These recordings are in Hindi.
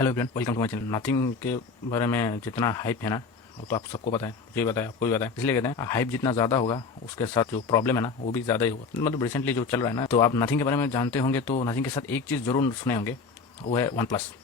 Hello everyone, welcome to my channel. Nothing के बारे में जितना हाइप है ना, वो तो आप सबको पता है, मुझे भी पता है, आपको भी पता है। इसलिए कहते हैं हाइप जितना ज़्यादा होगा उसके साथ जो प्रॉब्लम है ना वो भी ज़्यादा ही होगा। मतलब रिसेंटली जो चल रहा है ना, तो आप नथिंग के बारे में जानते होंगे तो नथिंग के साथ एक चीज़ जरूर सुने होंगे, वो है वन प्लस।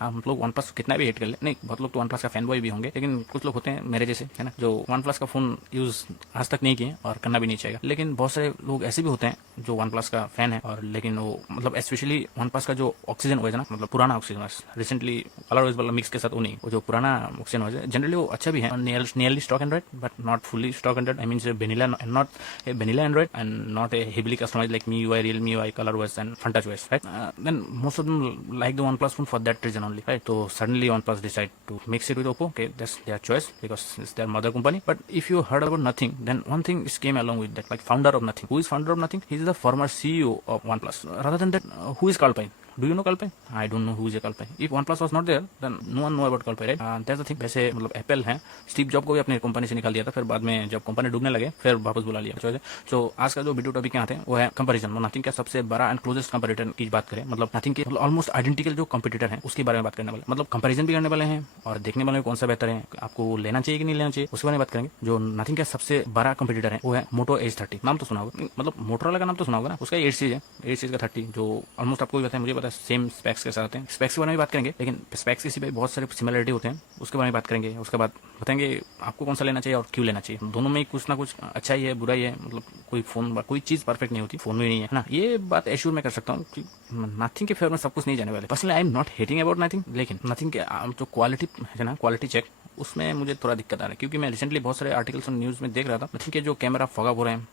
हम लोग वन प्लस कितना भी हेट कर ले, नहीं बहुत लोग तो वन प्लस का फैन बॉय भी होंगे, लेकिन कुछ लोग होते हैं मेरे जैसे, है ना, जो वन प्लस का फोन यूज आज तक नहीं किए और करना भी नहीं चाहिए। लेकिन बहुत सारे लोग ऐसे भी होते हैं जो वन प्लस का फैन है, और लेकिन वो मतलब स्पेशली वन प्लस का जो ऑक्सीजन ओएस है ना, मतलब पुराना oxygen OS, recently colour OS वाला मिक्स के साथ, वो नहीं, वो जो पुराना ऑक्सीजन ओएस है जनरली वो अच्छा भी है, nearly stock Android but not fully stock Android. I mean vanilla, not a vanilla Android and not a heavily customize like MIUI, Realme UI, Color OS and FunTouch OS, right? Then most of them like the OnePlus phone for that reason only, right? So suddenly OnePlus decide to mix it with Oppo. Okay, that's their choice because it's their mother company. But if you heard about Nothing, then one thing is came along with that, like founder of Nothing. Who is founder of Nothing? He is the former CEO of OnePlus. Rather than that, who is Carl Pine? Do you know Carl Pine? I don't know who is a Carl Pine. If OnePlus was not there, then no one know about Carl Pine, right? That's the thing. वैसे मतलब एप्पल है, स्टीव जॉब को भी अपने कंपनी से निकाल दिया था, फिर बाद में जब कंपनी डूबने लगे फिर वापस बुला लिया। तो आज का जो वीडियो टॉपिक यहाँ थे वो है कंपैरिजन। नथिंग का सबसे बड़ा एंड क्लोजेस्ट कंपटीटर की बात करें, मतलब नथिंग के ऑलमोस्ट आइडेंटिकल जो कंपटीटर है उसके बारे में बात करने वाले, मतलब कंपैरिजन भी करने वाले हैं और देखने वाले कौन सा बेहतर है, आपको लेना चाहिए कि नहीं लेना चाहिए, उसके बारे में बात करेंगे। जो नथिंग का सबसे बड़ा कंपटीटर है वो है मोटो H30। नाम तो सुना होगा, मतलब मोटोरोला का नाम तो सुना होगा ना, उसका 8 सीरीज है, 8 सीरीज का 30 जो ऑलमोस्ट आपको भी पता है, मुझे पता है, सेम स्पेक्स के साथ आते हैं। स्पेक्स के बारे में बात करेंगे, लेकिन स्पेक्स के सिवाय बहुत सारे सिमिलरिटी होते हैं, उसके बारे में बात करेंगे। उसके बाद बताएंगे आपको कौन सा लेना चाहिए और क्यों लेना चाहिए। दोनों में कुछ ना कुछ अच्छा ही है, बुरा ही है, मतलब कोई फोन कोई चीज परफेक्ट नहीं होती, फोन में नहीं है ना, ये बात एश्योर मैं कर सकता हूँ कि नथिंग के फेवर में सब कुछ नहीं जाने वाले। Personally I am not hating about nothing, लेकिन नथिंग के जो क्वालिटी है ना, क्वालिटी चेक, उसमें मुझे थोड़ा दिक्कत आ रहा है, क्योंकि मैं रिसेंटली बहुत सारे आर्टिकल्स और न्यूज में देख रहा था, नथिंग के जो कैमरा फॉगअप हो रहे हैं,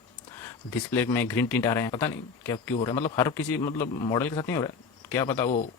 डिस्प्ले में ग्रीन टिंट आ रहे हैं, पता नहीं क्या क्यों हो रहा है, मतलब हर किसी मतलब मॉडल के साथ नहीं हो रहा है, क्या पता वो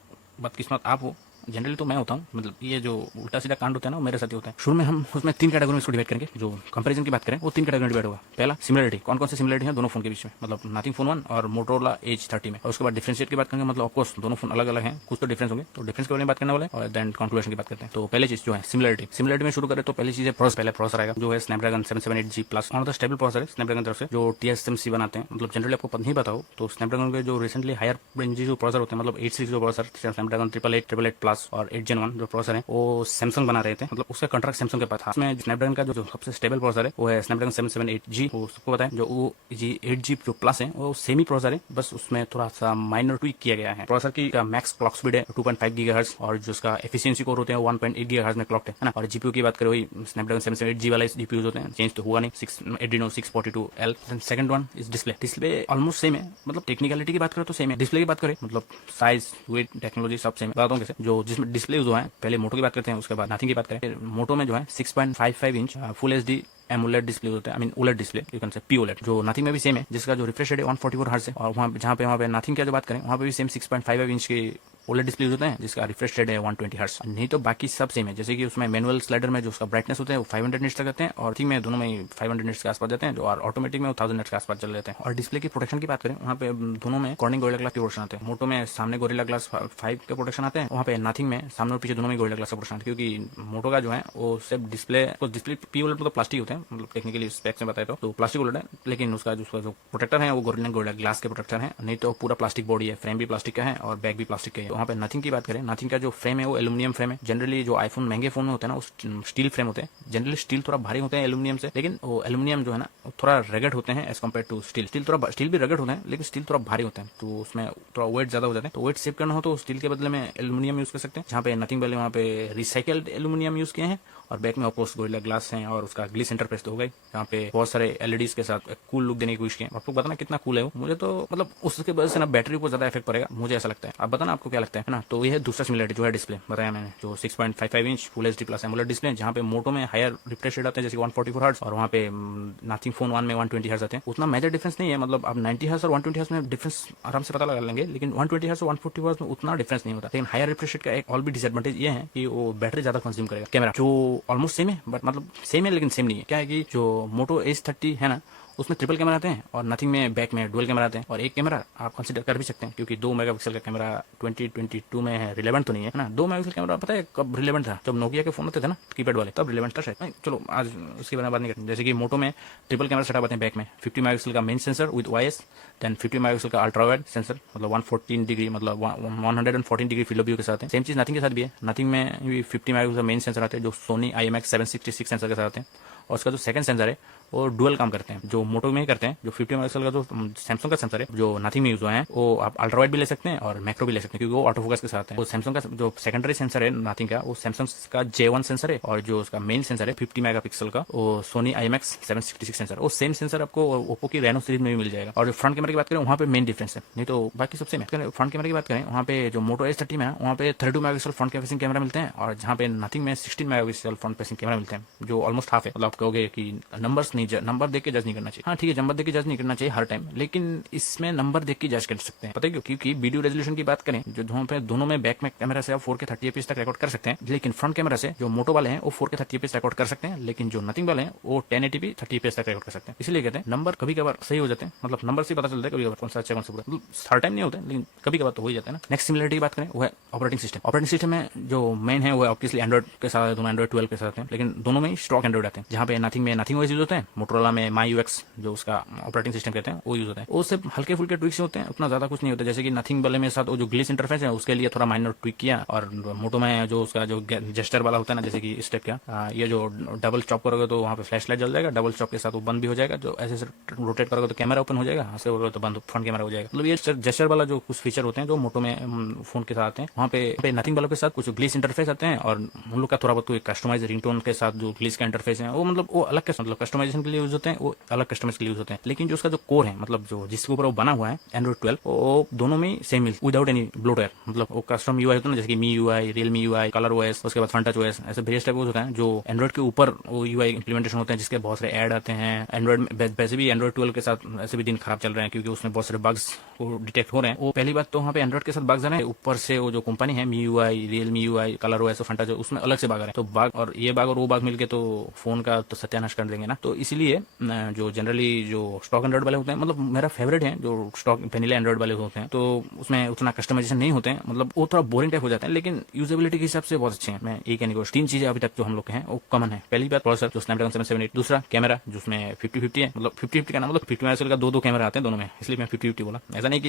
बदकिस्मत आप हो। जनरली तो मैं होता हूँ, मतलब ये जो उल्टा सीधा कांड होता है ना वो मेरे साथ ही होता है। शुरू में हम उसमें 3 कैटेगरी में इसको डिवाइड करेंगे। जो कंपैरिजन की बात करें वो 3 कैटेगरी में डिवाइड होगा। पहला सिमिलरिटी, कौन कौन से सिमिलरिटी है दोनों फोन के बीच में, मतलब नथिंग फोन 1 और मोटोरोला H30 में। और उसके बाद डिफरेंशिएट की बात करेंगे, मतलब ऑफकोर्स दोनों फोन अलग अलग हैं, कुछ तो डिफरेंस होंगे, तो डिफरेंस के बारे में बात करने वाले और देन कंक्लूजन की बात करते हैं। तो पहले चीज जो है सिमिलरिटी, सिमिलरिटी में शुरू करें तो पहली चीज है प्रोसेसर। पहले प्रोसेसर आएगा जो है स्नैपड्रैगन 778G प्लस, और स्टेबल प्रोसेसर है स्नैपड्रैगन तरफ से, जो TSMC बनाते हैं। मतलब जनरली आपको नहीं पता हो तो स्नैपड्रैगन के जो रिसेंटली हायर रेंज जो प्रोसेसर होते हैं, मतलब 8 सीरीज जो प्रोसेसर स्नैपड्रैगन 888 प्लस और 8 Gen 1 जो प्रोसेसर है वो सैमसंग बना रहे थे, मतलब उसका कॉन्ट्रैक्ट सैमसंग के पास था। उसमें स्नैपड्रैगन का जो सबसे स्टेबल प्रोसेसर है वो है स्नैपड्रैगन 778G, वो सबको पता है। जो वो जी 8G जो प्लस है वो सेमी प्रोसेसर है, बस उसमें थोड़ा सा माइनर ट्वीक किया गया है। प्रोसेसर की मैक्स क्लॉक स्पीड है 2.5 GHz और जो उसका एफिशिएंसी कोर होते हैं 1.8 GHz में क्लॉक है ना। और जीपीयू की बात करें वही स्नैपड्रैगन 778G वाले जीपीयू होते हैं, चेंज तो हुआ नहीं, Adreno 642L। Second one is display. Display almost same है, मतलब टेक्निकलिटी की बात करें तो सेम है। डिस्प्ले की बात करें मतलब साइज, वेट, टेक्नोलॉजी सब सेम है। बताता हूँ कैसे। जो जिसमें डिस्प्ले जो है, पहले मोटो की बात करते हैं, उसके बाद नथिंग की बात करें। मोटो में जो है 6.55 inch full HD AMOLED display होता है, I mean OLED display, you can say POLED। जो नथिंग में भी सेम है, जिसका जो रिफ्रेश रेट है 144 हर्ट्ज है। और वहाँ जहाँ पे नथिंग की जो बात करें वहाँ पे भी सेम 6.55 इंच के OLED डिस्प्ले होते हैं, जिसका रिफ्रेश रेट है 120 हर्ट्ज। नहीं तो बाकी सब सेम है, जैसे कि उसमें मैनुअल स्लाइडर में जो उसका ब्राइटनेस होता है वो 500 निट्स तक रहते हैं, और थिंग में दोनों में 500 निट्स के आसपास जाते हैं, जो और ऑटोमेटिक में वो 1000 निट्स के आसपास चल जाते हैं। और डिस्प्ले की प्रोटेक्शन की बात करें, वहाँ पे दोनों में कॉर्निंग गोरिल्ला ग्लास के प्रोटेक्शन आते हैं। मोटो में सामने गोरिल्ला ग्लास 5 के प्रोटेक्शन आते हैं, वहाँ पे नथिंग में सामने और पीछे दोनों में गोरिल्ला ग्लास का प्रोटेक्शन आते हैं, क्योंकि मोटो का जो है वो सिर्फ डिस्प्ले POLED मतलब प्लास्टिक होते हैं, मतलब टेक्निकली स्पेक्स में बताए तो प्लास्टिक OLED है, लेकिन उसका जो प्रोटेक्टर है वो गोरिल्ला ग्लास के प्रोटेक्टर है, नहीं तो पूरा प्लास्टिक बॉडी है, फ्रेम भी प्लास्टिक का है और बैक भी प्लास्टिक का है। वहाँ पे नथिंग की बात करें, नथिंग का जो फ्रेम है वो एल्यूमिनियम फ्रेम है। जनरली जो आईफोन महंगे फोन में होते हैं ना वो स्टील फ्रेम होते हैं, जनरली स्टील थोड़ा भारी होते हैं एल्यूमिनियम से, लेकिन वो एल्यूमिनियम जो है ना वो थोड़ा रगड़ होते हैं as compare to steel. Steel भी रगड़ होते हैं, लेकिन स्टील थोड़ा भारी होते हैं, तो उसमें थोड़ा वेट ज्यादा हो जाता है। तो वेट सेव करना हो तो स्टील के बदले में एल्यूमिनियम यूज कर सकते हैं। जहाँ पे नथिंग वाले वहाँ पे रिसाइकल्ड एल्यूमिनियम यूज किए हैं, और बैक में ऑफकोर्स गोरिल्ला ग्लास है, और उसका ग्लिस इंटरफेस तो हो गई, जहाँ पे बहुत सारे LEDs के साथ कूल लुक देने की कोशिश की। आपको बताना कितना कूल है वो, मुझे तो मतलब उसके वजह से ना बैटरी को ज्यादा इफेक्ट पड़ेगा, मुझे ऐसा लगता है। आप बताना आपको क्या लगता है ना। तो ये है दूसरा सिमिलरिटी जो है डिस्प्ले बताया मैंने, जो 6.55 inch full HD plus AMOLED display, जहाँ पे मोटो में हायर रिफ्रेश रेट आते हैं जैसे 144 हर्ट्ज, और वहाँ पे नथिंग फोन 1 में 120 हर्ट्ज आते हैं। उतना मेजर डिफरेंस नहीं है, मतलब आप 90 हर्ट्ज और 120 हर्ट्ज में डिफरेंस आराम से पता लगा लेंगे, लेकिन 120 हर्ट्ज और 140 हर्ट्ज में उतना डिफरेंस नहीं होता। लेकिन हायर रिफ्रेश रेट का एक और भी डिसएडवांटेज ये है कि वो बैटरी ज्यादा कंज्यूम करेगा। कैमरा जो ऑलमोस्ट सेम है, बट मतलब सेम है लेकिन सेम नहीं है। क्या है कि जो मोटो H30 है ना उसमें ट्रिपल कैमरा आते हैं और नथिंग में बैक में डुअल कैमरा आते हैं। और एक कैमरा आप कंसिडर कर भी सकते हैं क्योंकि 2 मेगापिक्सल का कैमरा 2022 में है, रिलेवेंट तो नहीं है ना। 2 मेगापिक्सल कैमरा पता है कब रिलेवेंट था? जब नोकिया के फोन होते थे ना कीपैड वाले, तब रिलेवेंट था शायद। नहीं, चलो आज उसके बारे में बात नहीं करते। जैसे कि मोटो में ट्रिपल कैमरा सेटअप आते हैं बैक में, 50 मेगापिक्सल का main sensor with OIS, then 50 megapixel का अल्ट्रा वाइड सेंसर मतलब 114 डिग्री मतलब 114 डिग्री फील्ड ऑफ व्यू के साथ है। सेम चीज नथिंग के साथ भी है। नथिंग में भी 50 मेगापिक्सल मेन सेंसर आते हैं जो सोनी IMX 766 सेंसर के साथ आते हैं। और उसका जो सेकंड सेंसर है वो डुअल काम करते हैं, जो मोटो में ही करते हैं। जो 50 मेगापिक्सल का जो सैमसंग का सेंसर है जो नथिंग में यूज हुआ है, वो आप अल्ट्रा वाइड भी ले सकते हैं और मैक्रो भी ले सकते हैं क्योंकि वो ऑटो फोकस के साथ है। वो सैमसंग का जो सेकेंडरी सेंसर है नथिंग का, वो सैमसंग का J1 सेंसर है। और जो उसका मेन सेंसर है 50 मेगापिक्सल का, वो सोनी IMX 766 सेंसर। वो सेम सेंसर आपको ओप्पो की रेनो सीरीज में भी मिल जाएगा। और जो फ्रंट कैमरा की बात करें वहाँ पे मेन डिफरेंस है, नहीं तो बाकी सबसे में फ्रंट कैमरा की बात करें वहाँ पे जो मोटो S30 में है वहाँ पे 32 मेगापिक्सल फ्रंट फेसिंग कैमरा मिलते हैं और जहाँ पे नथिंग में 16 मेगापिक्सल फ्रंट फेसिंग कैमरा मिलते हैं, जो ऑलमोस्ट हाफ है। मतलब आप कहोगे कि नंबर्स नहीं, नंबर देख के जज नहीं करना चाहिए। हाँ ठीक है, नंबर देख के जज नहीं करना चाहिए हर टाइम, लेकिन इसमें नंबर देख के जज कर सकते हैं। पता है क्यों? क्योंकि वीडियो रेजोल्यूशन की बात करें जो दोनों में बैक में कैमरा से आप 4K 30fps तक रिकॉर्ड कर सकते हैं, लेकिन फ्रंट कैमरा से जो मोटो वाले हैं वो 4K 30fps रिकॉर्ड कर सकते हैं, लेकिन जो नथिंग वाले हैं वो 1080p 30fps तक रिकॉर्ड कर सकते हैं। इसलिए कहते हैं नंबर कभी कभार सही हो जाते हैं, मतलब नंबर से पता चलता है कभी कभार कौन सा अच्छा कौन सा बुरा, मतलब हर टाइम नहीं होता है लेकिन कभी कभार तो हो ही जाता है ना। नेक्स्ट सिमिलरिटी की बात करें वो है ऑपरेटिंग सिस्टम। ऑपरेटिंग सिस्टम में जो मेन है वो ऑब्वियसली एंड्रॉइड के साथ है, दोनों एंड्रॉइड 12 के साथ हैं, लेकिन दोनों में स्टॉक एंड्रॉइड आते हैं। जहाँ पे नथिंग में नथिंग OS यूज होते हैं, मोटोरोला में MyUX जो उसका ऑपरेटिंग सिस्टम कहते हैं वो यूज होता है। वो सिर्फ हल्के फुल्के ट्विक्स होते हैं, उतना ज्यादा कुछ नहीं होता। जैसे कि नथिंग वाले में साथ वो जो ग्लिच इंटरफेस है उसके लिए थोड़ा माइनर ट्विक किया, और मोटो में जो उसका जो जेस्टर वाला होता है ना, जैसे कि इस टाइप का ये जो डबल चॉप करोगे तो वहाँ पे फ्लैश लाइट जल जाएगा, डबल चॉप के साथ वो बंद भी हो जाएगा। जो ऐसे रोटेट करोगे तो कैमरा ओपन हो जाएगा, ऐसे करोगे तो बंद फ्रंट कैमरा हो जाएगा। मतलब ये जेस्टर वाला जो कुछ फीचर होते हैं जो मोटो में फोन के साथ आते हैं, वहाँ पे नथिंग वालों के साथ कुछ ग्लिच इंटरफेस आते हैं और उन लोग का थोड़ा बहुत कस्टमाइज रिंगटोन के साथ जो ग्लिच का इंटरफेस है वो मतलब वो अलग मतलब कस्टमाइजेशन के लिए यूज होते हैं, वो अलग कस्टमाइज के लिए यूज होते हैं। लेकिन जो उसका जो कोर है मतलब जो जिसके ऊपर वो बना हुआ है एंड्रॉइड 12, वो दोनों में सेम मिल विदाउट एनी ब्लोटवेयर। मतलब वो कस्टम UI होता है ना, जैसे कि MIUI, Realme UI, Color OS, उसके बाद FunTouch OS, ऐसे वेरियस टाइप होता है जो एंड्रॉइड के ऊपर वो UI इंप्लीमेंटेशन होते हैं जिसके बहुत सारे ऐड आते हैं। एंड्रॉइड वैसे भी एंड्रॉइड 12 के साथ ऐसे भी दिन खराब चल रहे हैं क्योंकि उसमें बहुत सारे बग्स को डिटेक्ट हो रहे हैं। वो पहली बात तो वहाँ पे एंड्रॉइड के साथ बग्स आ रहे हैं, ऊपर से वो जो कंपनी है MIUI, Realme UI, Color OS और FunTouch उसमें अलग से बग आ रहे हैं। तो बग और ये बग और वो बग मिलके तो फोन का तो सत्यानाश कर देंगे ना। तो इसीलिए जो जनरली जो स्टॉक एंड्रॉइड वाले होते हैं, मतलब मेरा फेवरेट है जो स्टॉक वेनिला एंड्रॉइड वाले होते हैं, तो उसमें उतना कस्टमाइजेशन नहीं होते हैं, मतलब वो थोड़ा बोरिंग टाइप हो जाते हैं, लेकिन यूजेबिलिटी के हिसाब से बहुत अच्छे हैं। मैं ये कहने को 3 चीजें अभी तक जो हम लोग के हैं वो कॉमन है। पहली बात प्रोसेसर जो स्नैपड्रैगन 778, दूसरा कैमरा जिसमें 50-50 है, मतलब 50-50 का ना मतलब 50 मेगापिक्सल का दो कैमरा आते हैं दोनों में, इसलिए मैं 50-50 बोला। ऐसा नहीं कि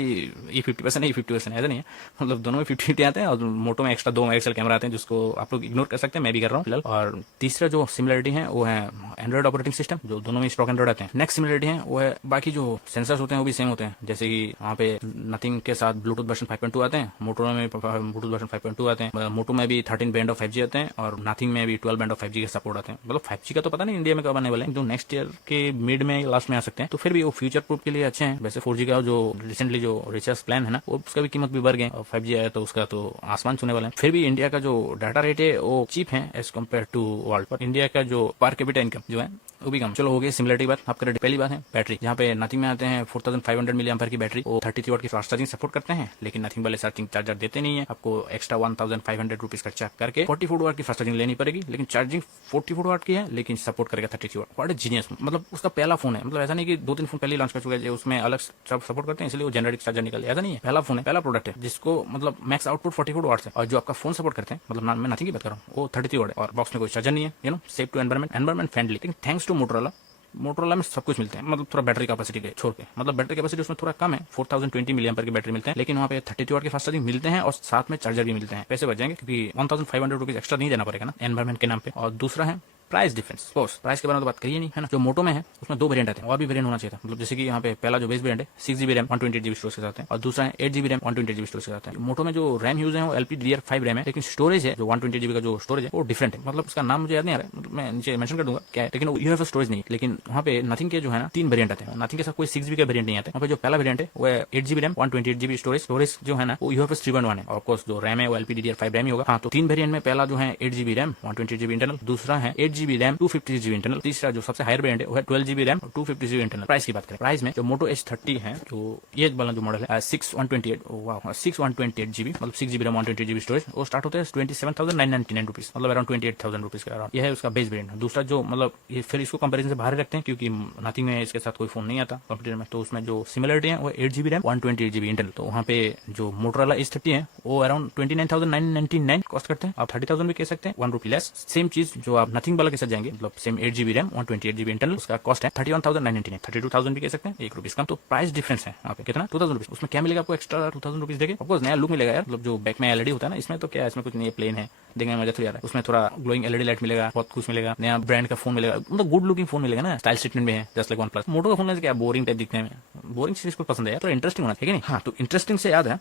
ये 50% है ये 50% ऐसा नहीं है, मतलब दोनों में 50-50 आते हैं। और मोटो में एक्स्ट्रा 2 मेगापिक्सल कैमरा आते हैं जिसको आप लोग इग्नोर कर सकते हैं, मैं भी कर रहा हूँ फिलहाल। और तीसरा जो सिमिलरिटी है वो है एंड्रॉइड ऑपरेटिंग सिस्टम, जो दोनों में स्टॉक एंड्रॉइड आते हैं। नेक्स्ट सिमिलरिटी है वो है बाकी जो सेंसर्स होते हैं वो भी सेम होते हैं, जैसे कि वहाँ पे नथिंग के साथ ब्लूटूथ वर्जन 5.2 आते हैं, मोटोरोला में ब्लूटूथ वर्जन 5.2 आते हैं, मोटो में भी 13 बैंड ऑफ 5G आते हैं और नथिंग में भी 12 बैंड ऑफ 5G के सपोर्ट आते हैं। मतलब 5G का तो पता नहीं इंडिया में कब आने वाले हैं, जो नेक्स्ट ईयर के मिड में लास्ट में आ सकते हैं, तो फिर भी वो फ्यूचर प्रूफ के लिए अच्छे हैं। वैसे 4G का जो रिसेंटली जो रिचार्ज प्लान है ना, वो उसका भी कीमत भी बढ़ गई और 5G आया तो उसका तो आसमान छूने वाला है। फिर भी इंडिया का जो डाटा रेट है वो चीप है एज कम्पेयर टू वर्ल्ड, पर इंडिया का जो पर कैपिटा इनकम जो है वो भी कम। चलो हो गई सिमिलरिटी बात। आप करें पहली बात है बैटरी, जहाँ पे नथिंग में आते हैं 4500 मिली एम्पीयर की बैटरी, वो 33 वाट की फास्ट चार्जिंग सपोर्ट करते हैं, लेकिन नथिंग वाले चार्जिंग चार्जर देते नहीं है। आपको एक्स्ट्रा 1500 रुपीज खर्चा करके 44 वाट की फास्ट चार्जिंग लेनी पड़ेगी, लेकिन चार्जिंग 44 वाट की है लेकिन सपोर्ट करेगा 33 वाट। व्हाट इज जीनियस, मतलब उसका पहला फोन है, मतलब ऐसा नहीं कि 2-3 फोन पहले लॉन्च कर चुके हैं उसमें अलग सब सपोर्ट करते हैं इसलिए वो जेनरिक चार्जर निकले, ऐसा नहीं है। पहला फोन है, पहला प्रोडक्ट है जिसको मतलब मैक्स आउटपुट 44 वाट है, और जो आपका फोन सपोर्ट करते हैं मतलब मैं नथिंग की बात कर रहा हूँ वो 33 वाट है और बॉक्स में कोई चार्जर नहीं है, you know safe to environment friendly. लेकिन थैंक्स टू मोटोरोला में सब कुछ मिलते हैं, मतलब थोड़ा बैटरी कैपेसिटी के छोड़ के, मतलब बैटरी कैपेसिटी उसमें थोड़ा कम है, 4020 मिली एम्पीयर की बैटरी मिलते हैं, लेकिन वहाँ पे 32 वाट के फास्ट चार्जिंग मिलते हैं और साथ में चार्जर भी मिलते हैं। पैसे बच जाएंगे क्योंकि 1500 रुपीज एक्स्ट्रा नहीं देना पड़ेगा ना एनवायरमेंट के नाम पे। और दूसरा है प्राइस डिफरेंस। कोर्स प्राइस के बारे में तो बात करिए नहीं, है ना। जो मोटो में है उसमें 2 वेरिएंट आते हैं, और भी वेरिएंट होना चाहिए था, मतलब जैसे कि यहाँ पे पहला जो बेस वेरिएंट है 6GB रैम 128GB स्टोरेज के साथ है, और दूसरा है 8GB रैम 128GB स्टोरेज के साथ है। मोटो में जो रैम यूज है वो LPDDR5 रैम है, लेकिन स्टोरेज है जो 128GB का जो स्टोरेज है वो डिफरेंट है, मतलब उसका नाम मुझे याद नहीं आ रहा है, मतलब मैं नीचे मेंशन कर दूंगा क्या है, लेकिन यूएफएस स्टोरेज नहीं। लेकिन वहाँ पे नथिंग के जो है ना 3 वेरिएंट आते हैं, नथिंग के साथ कोई 6GB का वेरिएंट नहीं आता है। वहाँ पे जो पहला वेरिएंट है वो है 8GB रैम 128GB स्टोरेज जो है ना वो यूएफएस 3.1 है, ऑफ कोर्स जो रैम है वो LPDDR5 रैम ही होगा। हाँ, तो 3 वेरिएंट में पहला जो है 8GB रैम 128GB इंटरनल, दूसरा है 8GB 8GB RAM 256GB internal. तीसरा जो सबसे हायर वेरिएंट है वो है 12GB रैम और 256GB इंटरनल। प्राइस की बात करें, प्राइस में जो मोटो H30 है, जो ये वाला जो मॉडल है 6/128GB मतलब 6GB रैम 128GB स्टोरेज, वो स्टार्ट होते हैं 27,999 रुपीज, मतलब अराउंड 28,000 रुपीज के अराउंड। यह है उसका बेस वेरिएंट। दूसरा जो मतलब ये फिर इसको कंपैरिजन से बाहर रखते हैं क्योंकि नथिंग में इसके साथ कोई फोन नहीं आता कंप्यूटर में, तो उसमें जो सिमिलरिटी है वो 8GB रैम 128GB इंटरनल। तो वहाँ पे जो मोटोरोला H30 है वो अराउंड 29,999 कॉस्ट करते हैं। आप 30,000 भी कह सकते हैं, 1 रुपी लेस। सेम चीज जो आप नथिंग वाला के साथ जाएंगे, मतलब same 8GB RAM 128GB internal, उसका कॉस्ट है 31,999, 32,000 भी कह सकते हैं, 1 रुपीज कम। तो प्राइस डिफरेंस है यहाँ पे कितना, 2,000 रुपीज। उसमें क्या मिलेगा आपको एक्स्ट्रा 2,000 रुपीज देके? ऑफकोर्स नया लुक मिलेगा यार, मतलब जो बैक में एलईडी होता है ना, इसमें तो क्या है, इसमें कुछ नहीं है, प्लेन है, देखने में मजा थोड़ी आ रहा है। उसमें थोड़ा ग्लोइंग एलईडी लाइट मिलेगा, बहुत कुछ मिलेगा, नया ब्रांड का फोन मिलेगा, मतलब गुड लुकिंग फोन मिलेगा ना, स्टाइल स्टेटमेंट में है, जस्ट लाइक वन प्लस। मोटो का फोन क्या बोरिंग टाइप दिखने में, बोरिंग चीज को पसंद है यार, थोड़ा इंटरेस्टिंग होना चाहिए। हाँ, तो इंटरेस्टिंग से याद है,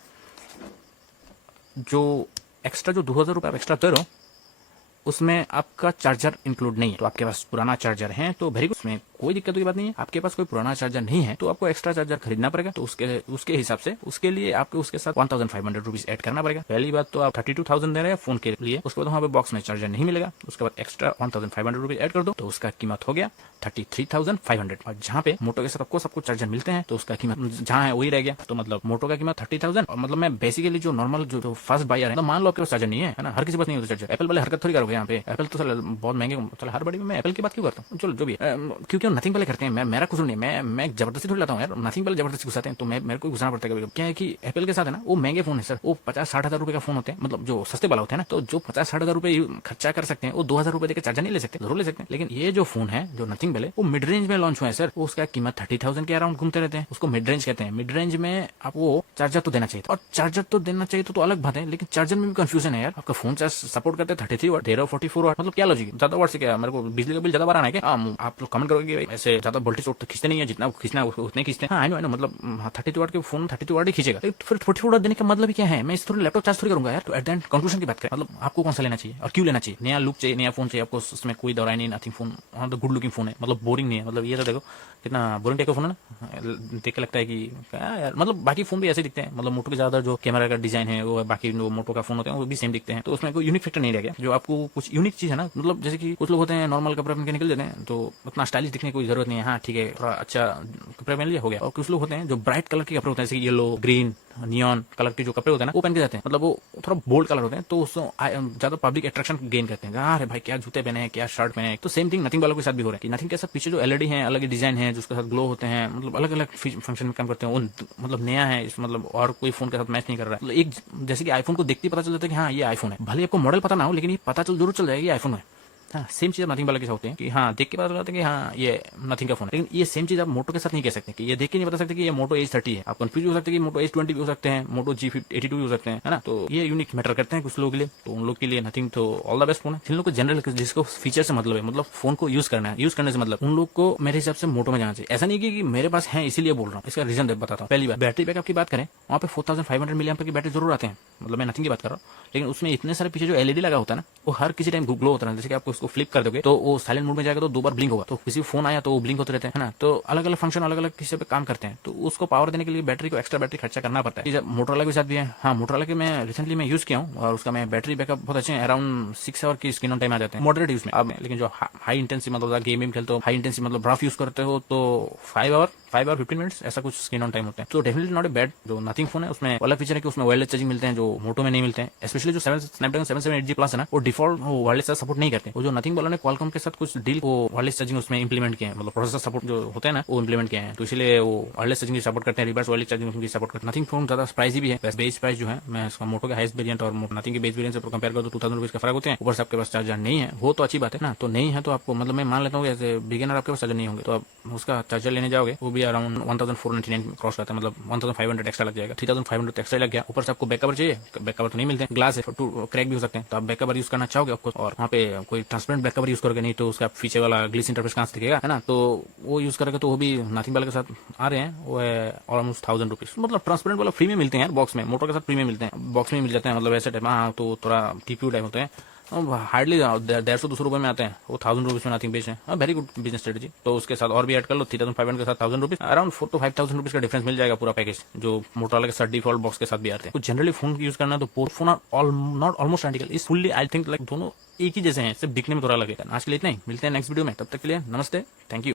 जो एक्स्ट्रा जो 2,000 रुपये आप एक्स्ट्रा दे रहे हो उसमें आपका चार्जर इंक्लूड नहीं है। तो आपके पास पुराना चार्जर है तो वेरी गुड, उसमें कोई दिक्कत की बात नहीं है। आपके पास कोई पुराना चार्जर नहीं है तो आपको एक्स्ट्रा चार्जर खरीदना पड़ेगा, तो उसके हिसाब से उसके लिए आपको उसके साथ 1,500 रुपीज एड करना पड़ेगा। पहली बात तो आप 32,000 दे रहे हैं फोन के लिए, उसके बाद वहाँ पे बॉक्स में चार्जर नहीं मिलेगा, उसके बाद एक्स्ट्रा 1,500 रुपीज एड कर दो तो उसका कीमत हो गया 33,500। और जहाँ पे मोटो के साथ आपको सबको चार्जर मिलते हैं तो उसका कीमत जहाँ है वही रह गया। तो मतलब मोटो का कीमत 30,000, और मतलब मैं बेसिकली जो नॉर्मल जो फर्स्ट बायर है, तो मान लो आपके पास चार्जर नहीं है ना, हर किसी पास नहीं होता चार्जर। एप्पल वाले हरकत थोड़ी करोगे यहाँ पे, एप्पल तो बहुत महंगे, चलो हर बड़ी में मैं एप्पल की बात क्यों करता हूँ, चलो जो भी क्योंकि नथिंग वाले करते हैं, मेरा कुछ नहीं, मैं जबरदस्ती थोड़ी लाता हूँ यार, नथिंग वाले जबरदस्ती घुसाते हैं तो मेरे को घुसाना पड़ता है कभी। क्या है कि एप्पल के साथ है ना, वो महंगे फोन है सर, वो 50-60 हजार रुपए का फोन होते हैं, मतलब जो सस्ते वाला होते हैं ना, तो जो 50-60 हजार रुपए खर्चा कर सकते हैं वो 2,000 रुपए देकर चार्जर नहीं ले सकते, जरूर ले सकते हैं। लेकिन ये जो फोन है जो नथिंग वाले, वो मिड रेंज में लॉन्च हुआ है सर, उसका कीमत 30,000 के अराउंड घूमते रहते हैं, उसको मिड रेंज कहते हैं। मिड रेंज में आपको चार्जर तो देना चाहिए, और चार्जर तो देना चाहिए तो अलग बात है, लेकिन चार्जर में भी कंफ्यूजन है यार। आपका फोन चार्ज सपोर्ट करते हैं 33 वाट, 13 44 वाट, मतलब क्या लॉजिक, ज्यादा वाट से क्या मेरे को बिजली का बिल ज्यादा बारह है क्या? आप लोग कमेंट करोगे भाई ऐसे ज्यादा वोल्टेज तो खींचते नहीं है, जितना खींचना उतने खींचते हैं। हाँ, आई नो मतलब 32 वाट के फोन 32 वाट ही खींचेगा, फिर 44 वाट देने का मतलब क्या है? मैं इस थोड़ी लैपटॉप चार्ज थोड़ी करूंगा यार। तो एट द एंड कंक्लूजन की बात करें, मतलब आपको कौन सा लेना चाहिए और क्यों लेना चाहिए? नया लुक चाहिए, नया फोन चाहिए आपको, उसमें कोई दौराई नहीं, नथिंग फोन तो गुड लुकिंग फोन है, मतलब बोरिंग नहीं है। मतलब ये तो देखो कितना बोरिंग टाइप का फोन है ना, देख के लगता है कि क्या यार, मतलब बाकी फोन भी ऐसे दिखते हैं, मतलब मोटो के ज्यादा जो कैमरा का डिजाइन है वो बाकी जो मोटो का फोन होते हैं वो भी सेम दिखते हैं, तो उसमें कोई यूनिक फैक्टर नहीं रह गया। जो आपको कुछ यूनिक चीज है ना, मतलब जैसे कि कुछ लोग होते हैं नॉर्मल कपड़े पहन के निकल जाते हैं तो उतना स्टाइलिश दिखने की कोई जरूरत नहीं है, हाँ ठीक है थोड़ा अच्छा कपड़े पहन लिया हो गया। और कुछ लोग होते हैं जो ब्राइट कलर के कपड़े होते हैं, जैसे येलो ग्रीन नियॉन कलर के जो कपड़े होते हैं ना, वो पहन के जाते हैं, मतलब वो थोड़ा बोल्ड कलर होते हैं, तो उससे ज्यादा पब्लिक अट्रैक्शन गेन करते हैं। अरे भाई क्या जूते पहने हैं, क्या शर्ट पहने हैं। तो सेम थिंग नथिंग वालों के साथ भी हो रहा है कि नथिंग के साथ पीछे जो एलईडी है, अलग डिजाइन है, जिसके साथ ग्लो होते हैं, मतलब अलग अलग फंक्शन में काम करते हैं, वो मतलब नया है, मतलब और कोई फोन के साथ मैच नहीं कर रहा है। मतलब एक जैसे कि आईफोन को देखते ही पता चल जाता है कि हाँ ये आईफोन है, भले आपको मॉडल पता ना हो, लेकिन ये पता जरूर चल जाएगा ये आईफोन है। हाँ, सेम चीज नथिंग वाले के साथ होते हैं कि हाँ देख के पता चलता है कि हाँ ये नथिंग का फोन है। लेकिन ये सेम चीज आप मोटो के साथ नहीं कह सकते कि ये देख के नहीं बता सकते कि ये मोटो H30 है। आप कंफ्यूज हो सकते हैं कि मोटो H20 भी हो सकते हैं, मोटो G82 भी हो सकते हैं, है ना। तो ये यूनिक मैटर करते हैं कुछ लोगों के लिए, तो उन लोग के लिए नथिंग तो ऑल द बेस्ट फोन है। जिन लोग को जनरल जिसको फीचर से मतलब है, मतलब फोन को यूज करना है, यूज करने से मतलब, उन लोग को मेरे हिसाब से मोटो में जाना चाहिए। ऐसा नहीं कि मेरे पास है इसीलिए बोल रहा हूँ, इसका रीजन बताता हूँ। पहली बात, बैटरी बैकअप की बात करें, वहाँ पे 4500 mAh की बैटरी जरूर आते हैं, मतलब मैं नथिंग की बात कर रहा हूँ। लेकिन उसमें इतने सारे पीछे जो एलईडी लगा होता है ना, वो हर किसी टाइम ग्लो होता है। जैसे कि आपको उसको फ्लिप कर दोगे तो वो साइलेंट मोड में जाएगा तो 2 बार ब्लिंक होगा, तो किसी फोन आया तो वो ब्लिंक होते रहते हैं, है ना। तो अलग अलग फंक्शन अलग अलग किसी पे काम करते हैं, तो उसको पावर देने के लिए बैटरी को एक्स्ट्रा बैटरी खर्चा करना पड़ता है। मोटोरोला के साथ भी है। हाँ, मोटोरोला के मैं रिसेंटली मैं यूज किया हूँ और उसका मैं बैटरी बैकअप बहुत अच्छे हैं, अराउंड 6 आवर की स्क्रीन ऑन टाइम आ जाते हैं मॉडरेट यूज में। अब लेकिन जो हाई इंटेंसिटी मतलब गेम खेलते हो, हाई इंटेंसिटी मतलब रफ यूज करते हो तो 5 आवर 15 मिनट्स ऐसा कुछ स्क्रीन ऑन टाइम होता है। तो डेफिनेटली नॉट ए बैड जो नथिंग फोन है। उसमें वाला फीचर है कि उसमें वायरलेस चार्जिंग मिलते हैं जो मोटो में नहीं मिलते हैं, स्पेशली जो स्नैपड्रैगन 778G प्लस है ना, वो डिफॉल्ट वायरलेस सपोर्ट नहीं करते। वो जो नथिंग वालों ने क्वालकॉम के साथ कुछ डील वो वायरलेस चार्जिंग उसमें इंप्लीमेंट किए हैं, मतलब प्रोसेसर सपोर्ट जो होते हैं ना वो इंप्लीमेंट किए हैं, तो इसलिए वो वायरलेस चार्जिंग की सपोर्ट करते हैं, रिवर्स वायरलेस चार्जिंग की सपोर्ट करते हैं। नथिंग फोन ज्यादा प्राइस भी है, बेस प्राइस जो है मैं इसका मोटो के हाईएस्ट वेरिएंट और नथिंग के बेस वेरिएंट से कंपेयर करो तो 2000 रुपीज का फर्क होते हैं। ऊपर से आपके पास चार्जर नहीं है, वो तो अच्छी बात है ना, तो नहीं है तो आपको मतलब मैं मान लेता हूँ एज ए बिगिनर आपके पास चार्जर नहीं होंगे तो आप उसका चार्जर लेने जाओगे वो भी अराउंड 1499 क्रॉस करता है, मतलब 1500 एक्स्ट्रा लग जाएगा, 3500 एक्स्ट्रा लग गया। ऊपर से आपको बैकअवर चाहिए, बैकअवर तो नहीं मिलते, ग्लास है तो क्रैक भी हो सकते हैं, तो आप बैकअवर यूज करना चाहोगे आपको, और वहाँ पे कोई ट्रांसपेरेंट बैकअवर यूज करोगे नहीं तो उसका फीचर वाला ग्लिस इंटरफेस कहाँ से दिखेगा, है ना। तो वो यूज करेगा तो वो भी नथिंग वाले के साथ आ रहे हैं, वो है ऑलमोस्ट 1000 रुपीज, मतलब ट्रांसपेरेंट वाला फ्री में मिलते हैं यार, बॉक्स में। मोटो के साथ फ्री में मिलते हैं, बॉक्स में मिल जाते हैं, मतलब ऐसे टाइप। हाँ, तो थोड़ा टीपीयू टाइप होते हैं, हार्डली 150-200 रुपए में आते हैं, वो 1000 रुपीज में नथिंग बेच है। Very good business strategy. तो उसके साथ और भी ऐड कर लो 3500 के साथ 1000 रुपीज, अराउंड 4 to 5000 रुपीज का डिफरेंस मिल जाएगा पूरा पैकेज, जो मोटरोला के साथ डिफॉल्ट बॉक्स के साथ भी आते हैं। तो जनरली फोन यूज करना है तो both phone are not almost identical, is fully I think like दोनों एक ही जैसे हैं, सिर्फ दिखने में थोड़ा लगेगा। आज के लिए इतना ही, मिलते हैं नेक्स्ट वीडियो में, तब तक के लिए नमस्ते, थैंक यू।